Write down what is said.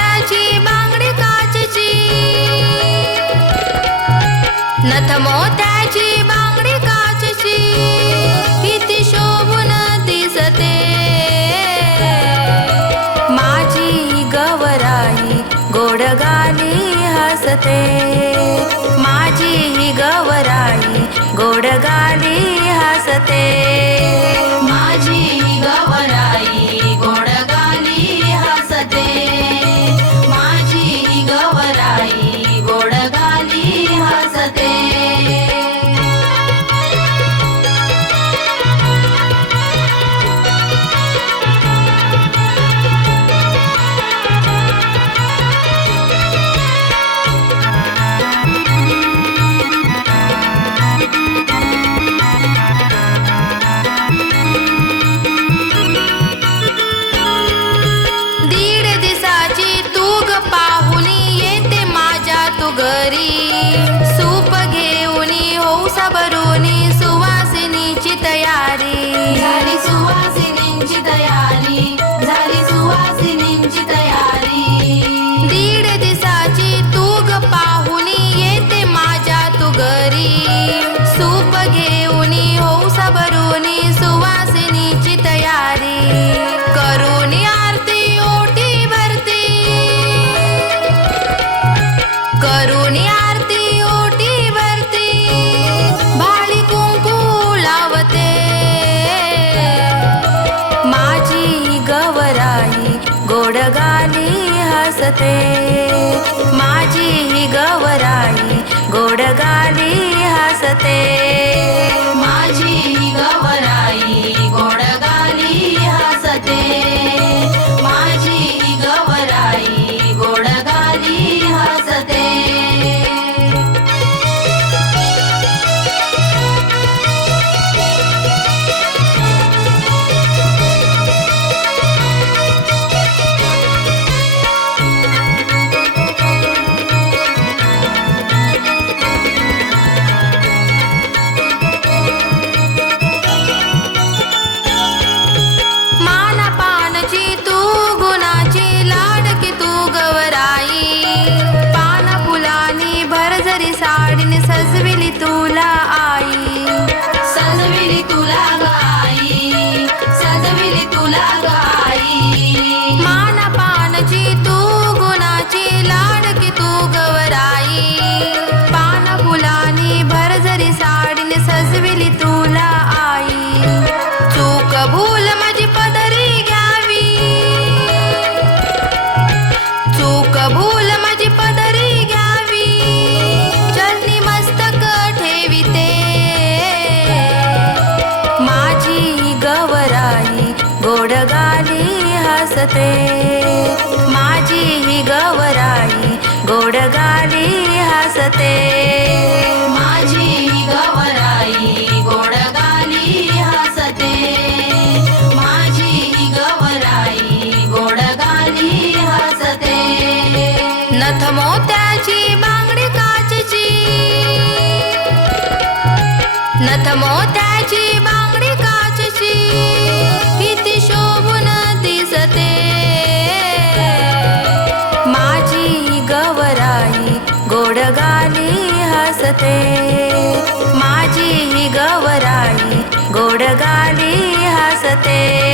मोत्याची बांगडी काचची. नथ मोत्याची बांगडी काचची. किती शोभून दिसते. माझी गवराई गोड गाणी हसते. माझी गवराई गोड गाणी हसते. Ali suas e lindidaiá. गाली हसते. माझी ही गवराई गोड गाली हसते. गोड गाली हसते. माझी गवराई गोड गाली हसते. माझी गवराई गोड गाली हसते. माझी गवराई गोड गाली हसते. नथ मोत्याची बांगडी काचची. नथ मोत्या हसते माझी ही गवराई गोड गाली हसते.